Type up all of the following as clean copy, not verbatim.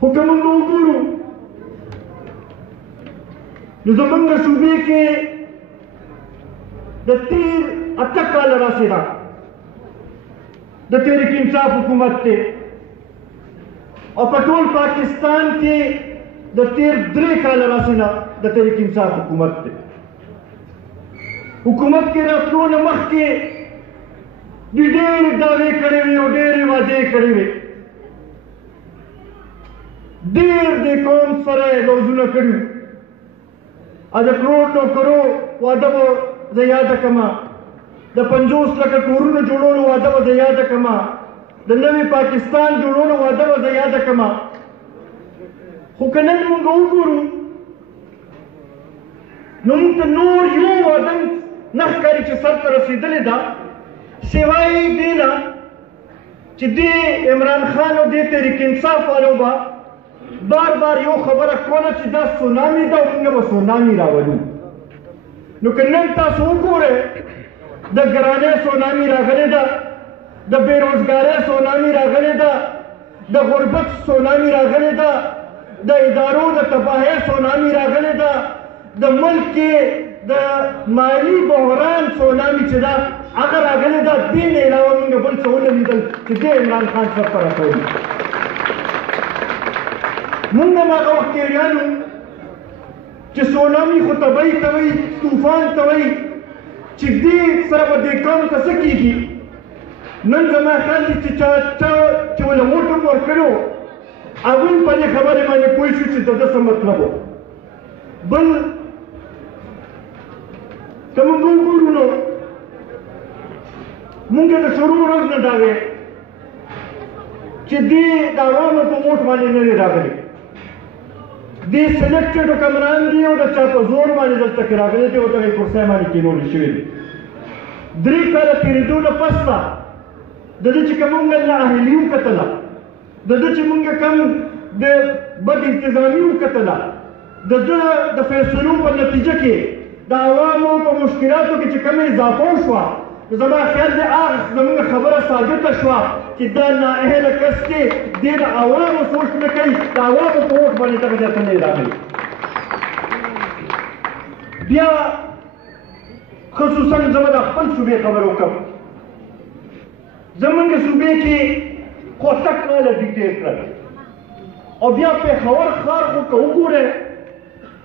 خو که موږ وګورو نو زموږ صوبې کې د تېر 8 کاله راسې ده د تحریک انصاف حکومت دی او په ټول پاکستان کې د تېر 3 کاله راسې نه د تحریک انصاف حکومت دی حکومت کې راتلو نه مخکې د ډېرې دعوې کړې وې او ډېرې وعدې کړې وې ډېر د قوم سره یې لوظونه کړي او د کروڑ نوکرو وعده به زه یاده کړمه د 50 لکه کورونو جوړولو وعده به زه یاده کړمه د نوي پاکستان جوړولو وعده به زه یاده کړمه خو که نن موږ وګورو نو موږ ته نور یو وعده نه ښکاري چې سر ته رسېدلې ده سوای دې نه چې دې عمران خان او دې تحریک انصاف والو به بار بار یو خبره کوله چې دا سونامي ده او موږ به سونامي راولو نو که نن تاسو وګورئ د ګرانۍ سونامي راغلې ده د بېروزګارۍ سونامي راغلې ده د غربت سونامي راغلې ده د ادارو د تباهۍ سونامي راغلې ده د ملک کې د مالي بحران سونامي چې ده هغه راغلې ده دې نه علاوه موږ بل څه ونه لیدل چې دې عمران خان سر ته راکوي موږ هم هغه وخت کې ویلو چې سونامي خو طبعي ته وایي طوفان ته وایي چې دې سره به دې قوم ته څه کېږي نن زما خیال دی چې چا چې ولې ووټ هم ورکړی و هغوی په دې خبرې باندې پوه شو چې د ده څه مطلب و بل که موږ وګورو نو موږ د شروع ورځ نه دا وې چې دې د عوامو په ووټ باندې نه دی راغلی دې سلیکټډ حکمران دي او د چا په زور باندې دلته کې راغلي دي او دغه کرسۍ باندې کېنولي شوي دي 3 کاله تېرېدو نه پس به د دې چې کوم موږ نااهلي وکتله د دې چې موږ کوم د بد انتظامي وکتله د ده د فیصلو په نتیجه کې د عوامو په مشکلاتو کې چې کومه اضافه وشوه نو زما خیال دی هغه زموږ خبره ثابته شوه چې دا نااهله کس کې دې د عوامو سوچ نه کوي د عوامو په ووټ باندې دغه ځای ته نه دی راغلی بیا خصوصا زه به د خپل صوبې خبره وکړم زمونږ صوبې کې کوتک والا ډیکټیټ کړل او بیا پېښور ښار خو که وګورئ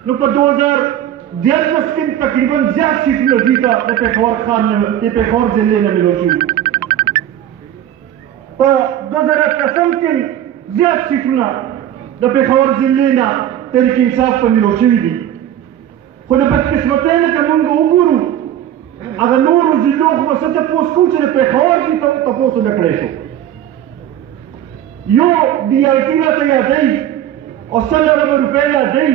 نو په 2014 کې تقریبا زیات سیټونه دوی ته د پېښور ښار نه د پېښور ضلعې نه ملو شوي په 2008 کې زیات سیټونه د پېښور ضلعې نه تحریک انصاف ته ملو شوي دي خو د بدقسمتۍ نه که موږ وګورو هغه نورو ضلعو خو به څه تپوس کوو چې د پېښور کې تپوس ونه کړی شو یو DRT راته یادوي او 100 اربه روپۍ یادوي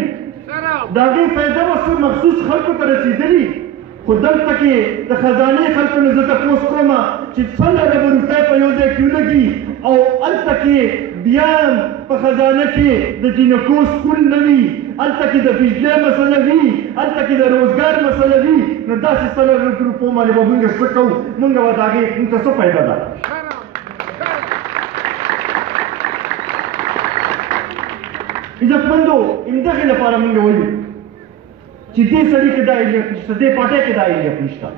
د هغې فایده به څه مخصوص خلکو ته رسېدلي خو دلته کې د خزانې خلکو نه زه تپوس کوم چې 100 اربه روپۍ په یو ځای کې ولګي او هلته کې بیا په خزانه کې د جینکو سکول نه وي هلته کې د بجلۍ مسله وي هلته کې د روزګار مسله وي نو داسې 100 اربه روپو باندې به موږ څه کوو موږ به د هغې موږ ته څه فایده ده عزتمندو همدغې لپاره موږ وایو چې دې سړي کې دا اهلیت نشته دې پارټۍ کې دا اهلیت نشته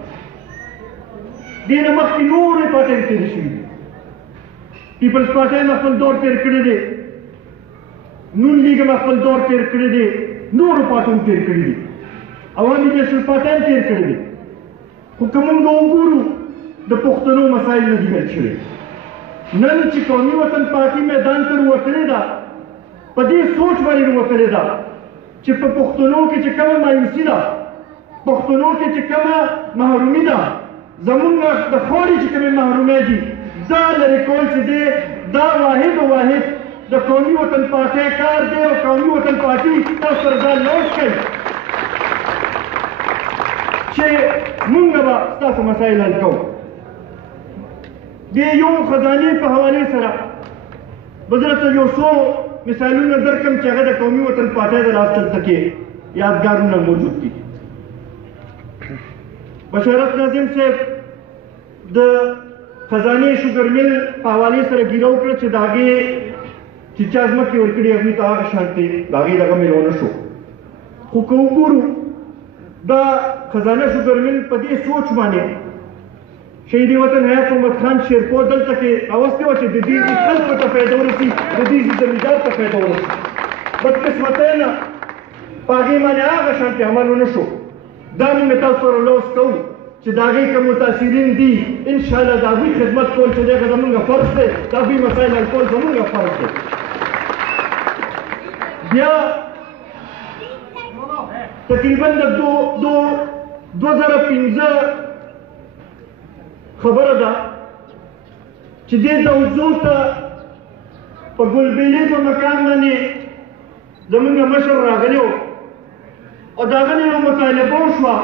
دې نه مخکې نورې پارټۍ تېرې شوي دي پیپلز پارټۍ هم خپل دور تېر کړی دی نون لیګ هم خپل دور تېر کړی دی نورو پارټیو هم تېر کړي دي عوامي نیشنل پارټۍ هم تېر کړی دی خو که موږ وګورو د پښتنو مسایل نه دي حل شوي نن چې قومي وطن پارټي میدان ته وتلې ده په دې سوچ باندې وتلې ده چې په پښتنو کې چې کومه مایوسي ده پښتنو کې چې کومه محرومي ده زمونږ د خاورې چې کومې محرومۍ دي دا لرې کول چې دی دا واحد و واحد د قومي وطن پارټۍ کار دی او قومي وطن پارټي تاسو سره ځان نوټ کړئ چې مونږ به ستاسو مسایل حل کوو د یو خزانې په حوالې سره به زه درته یو څو مثالونه درکړم چې هغه د قومي وطن پارټۍ د لاس دلته کې یادګارونه موجود دي بشارت ناظم صاحب د خزانې شوګر میل په حوالې سره ګیره وکړه چې د هغې چې چا ځمکې ورکړي هغوی ته هغه شانتې د هغې دغه میل ونه شو. خو که وګورو دا خزانه شوګر میل په دې سوچ باندې شهید وطن حیات محمد خان شیرپور دلته کې راوستې وه چې د دې خلکو ته فایده ورسي، د دې زمیندار ته فایده ورسي. بدقسمتۍ نه په هغې باندې هغه شانتې عمل ونه شو. دا موږ تاسو سره لوس کوو چې د هغې کوم متاثرین دي انشاءالله د هغوی خدمت کول چې دی هغه زموږ فرض دی، د هغوی مسایل حل کول زموږ فرض دی. بیا تقریبا د 2015 خبره ده چې دې دوزو ته په ګلبېلې په مکان باندې زموږ مشر راغلی و او د هغه نه یو مطالبه وشوه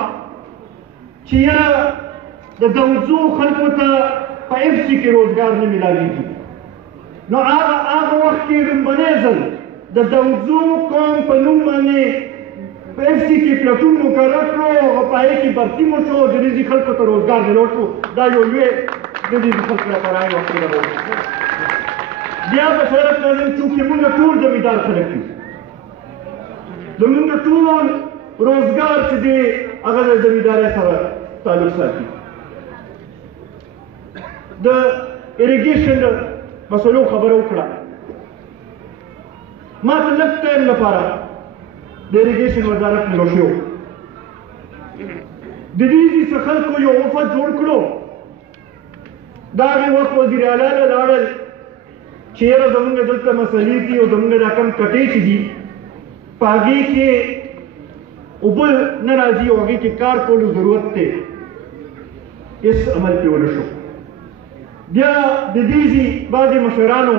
چې یاره د دوزو خلکو ته په اف سي کې روزګار نه میلاویږي. نو هغه وخت کې لومبنی ځل د دوزو قوم په نوم باندې په اف سي کې پلټون مقرر کړو او په هغې کې برتي مو شو، د دې خلکو ته روزګار درلود شو. دا یو لوی د دې خلکو لپاره یو وخت ده. بیا بشارت لازم چونکې موږ ټول زمیندار خلک یو، زموږ ټول روزګار چې دی هغه د زمیندارۍ سره تعلق ساتي. د اریګیشن مسلو خبره وکړه. ما ته لږ ټایم لپاره د اریګیشن وزارت ملو شو. د دې څه خلکو یو وفد جوړ کړو. دا هغې وخت وزیر اعلی له لاړل چې یاره زموږ دلته مسلې دي او زموږ دا کم کټې چې دي په هغې کې اوبه نه راځي او هغې کې کار کولو ضرورت دی. هېڅ عمل پرې ونه شو. بیا د دې بعضې مشرانو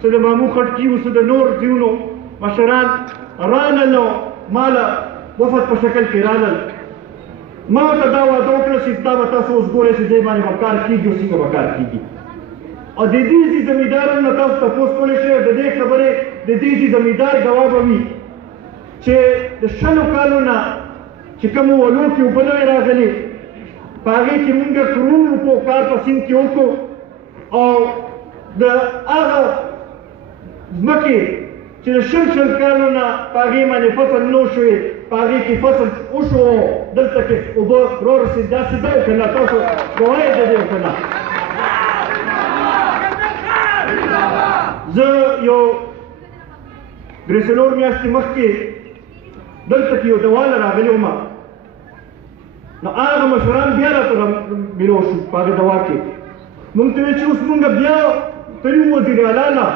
څه د مامو خټکي و څه د نور ځایونو مشران رانل او ما له وفد په شکل کې رانل. ما ورته دا وعده وکړه چې دا به تاسو اوس ګورئ چې دې باندې به کار کېږي او څنګه به کار کېږي. او د دې زمیندارانو نه تاسو تپوس کولی شئ. د دې خبرې د دې زمیندار ګواه به وي چې د 100 کالو نه چې کومو ولو کې اوبه نوې راغلې په هغې کې مونږ کرونو روپو کار په سیند کې وکړو او د هغه ځمکې چې د 100 کالو نه په هغې باندې فصل نه شوی په هغې کې فصل وشو دلته کې اوبه رارسېد. داسې ده که نه؟ تاسو ګواهی د دې که نه؟ زه یو 3 میاشتې مخکې دلته کې یو دواله راغلی وم. نو هغه مشران بیا راته ملو شو په هغې دوا کې. مونږ ته وایي چې اوس مونږ بیا تلي وو وزیر اعلی نه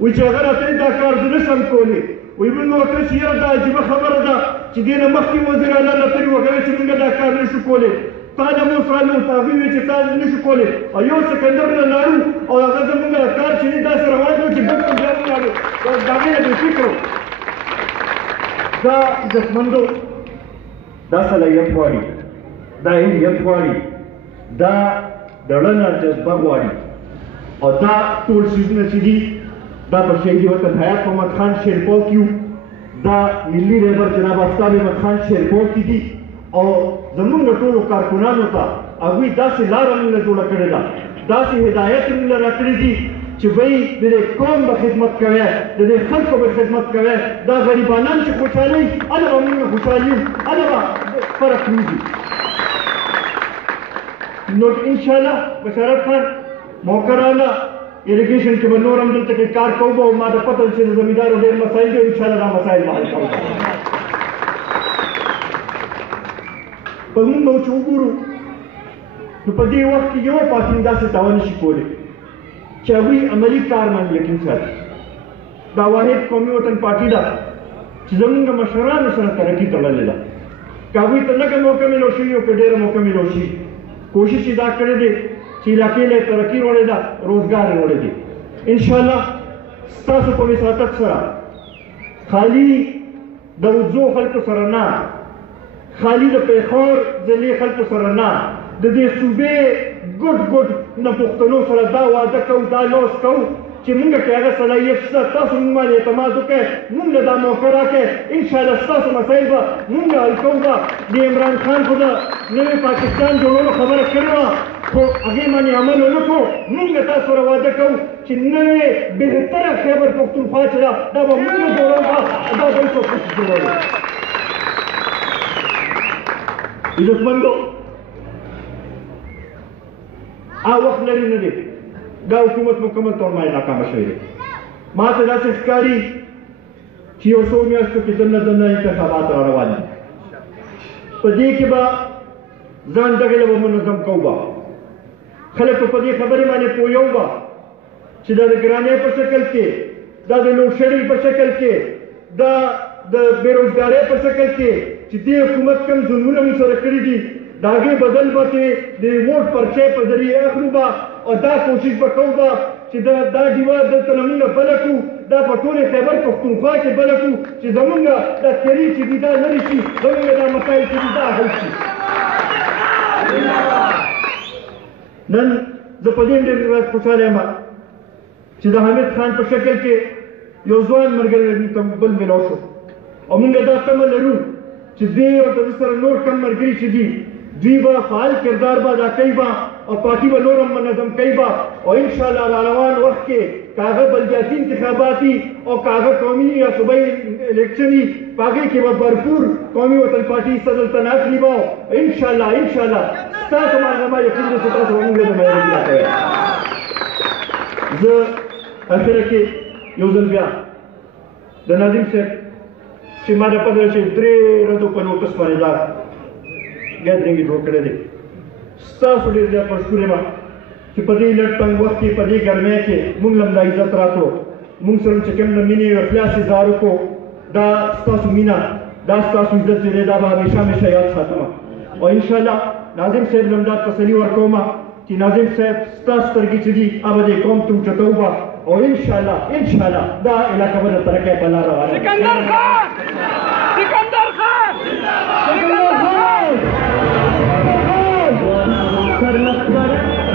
وایي چې هغه راته دا کار زه نه شم کولی. وایي مونږ ورته وایي چې یاره دا عجیبه خبره ده چې دې نه مخکې وزیر اعلی نه تلي وو هغه وایي چې مونږ دا کار نه شو کولی. تا نه مو سره نو ته هغوی وایي چې تا نه شو کولی او یو سکندر نه لاړو او هغه زمونږ کار چې دی داسې روان و چې بېرته بیا ولاړو. د هغې نه بېخي کړو. دا عزتمندو دا صلاحیت غواړي، دا اهلیت غواړي، دا دړنه جذبه غواړي او دا ټول څیزونه چې دي دا په شهید وطن حیات محمد خان شیرپور کې وو. دا ملي رهبر جناب آفتاب احمد خان شیرپور کې دي او زموږ ټولو کارکنانو ته هغوی داسې لاره موږ له جوړه کړې ده، داسې هدایت موږ له راکړي دي چې وایي د دې قوم به خدمت کوئ، د دې خلکو به خدمت کوئ. دا غریبانان چې خوشحالوي هله به موږ خوشحال یو، هله به فرق کېږي. نو انشاءالله بشارت خان موقع راغله اریګیشن کې به نور هم دلته کې کار کوو او ما ته پته چې د زمیندارو ډېر مسایل دي. انشاءالله دا مسایل به حل کوو. په موږ به چې وګورو نو په دې وخت کې یو پاڅون داسې دعوه نه شي کولی چې هغوی عملي کار باندې یقین ساتي. دا واحد قومي وطن پارټي ده چې زموږ مشرانو سره ترقي تړلې ده. که هغوی ته لږه موقع میلو شوي او که ډېره موقع میلو شي کوشش یې دا کړی دی چې علاقې له ترقي وړې ده، روزګار یې وړی دی. انشاءالله ستاسو په وساطت سره خالي د وځو خلکو سره نه، خالي د پېښور ضلعې خلکو سره نه، د دې صوبې ګډ نه پښتنو سره دا وعده کوو، دا لوس کوو چې مونږ کې هغه صلاحیت شته. تاسو مونږ باندې اعتماد وکړئ، مونږ له دا موقع راکړئ. انشاءالله ستاسو مسایل به مونږ حل کوو. د عمران خان خو د نوي پاکستان جوړولو خبره کړې وه خو هغې باندې عمل ونه کړو موږ له تاسو سره واده کوو چې نوې بهتره خیبر پښتونخوا چې ده دا به موږ جوړوو دا بل څوک نشي جوړولی عزتمندو وخت لري نه دی دا حکومت مکمل طور باندې ناکامه شوی دی ما ته داسې ښکاري چې یو څو میاشتو کې دننه انتخابات را روان دي په دې کې به ځان دغې له به منظم کوو به خلک په دې خبرې باندې پوهیو به چې دا د ګرانۍ په شکل کې دا د لوډ شیډینګ په شکل کې دا د بېروزګارۍ په شکل کې چې دې حکومت کوم ظلمونه موږ سره کړي دي د هغې بدل به د ووټ پرچې په ذریعې اخلو به او دا کوشش به کوو به چې دا ډیوه دلته نه موږ بله کړو دا په ټولې خیبر پښتونخوا کې بله کړو چې زموږ دا تیري چې دي دا لرې شي زموږ دا مسایل چې دي دا حل شي نن زه په دې ډېر خوشحاله یم چې د حامد خان په شکل کې یو ځوان ملګری ته بل میلاو شو او موږ دا تمه لرو چې دې او د سره نور کم ملګري چې دي دوی به فعال کردار به ادا کوي به او پارټي به نور هم منظم کوي به او انشاءالله را روان وخت کې که هغه بلدیاتي انتخابات وي او که هغه قومي یا صوبایي الیکشن وي په هغې کې به بھرپور قومي وطن پارټي حصه دلته نه اخلي به انشاءالله ستاسو باندې زما یقین دی چې تاسو به موږ له معیاري راکوئ زه اخره کې یو ځل بیا د ناظم صاحب چې ما د پته چې 3 ورځو په نوټس باندې دا ګیدرینګ یې جوړ کړی دی ستاسو ډېر زیات مشکور یم چې په دې لږ تنګ وخت کې په دې ګرمۍ کې موږ له هم دا عزت راکړو موږ سره چې کوم د مینې او اخلاص اظهار وکړو دا ستاسو مینه دا ستاسو عزت چې دی دا به همیشه همیشه یاد ساتم او انشاءالله ناظم صاحب له هم دا تسلي ورکوم چې ناظم صاحب ستاسو سترګې چې دي هغه دې قوم ته اوچتوو به او انشاءالله دا علاقه به د ترقۍ په لاره روانه سکندر خان سر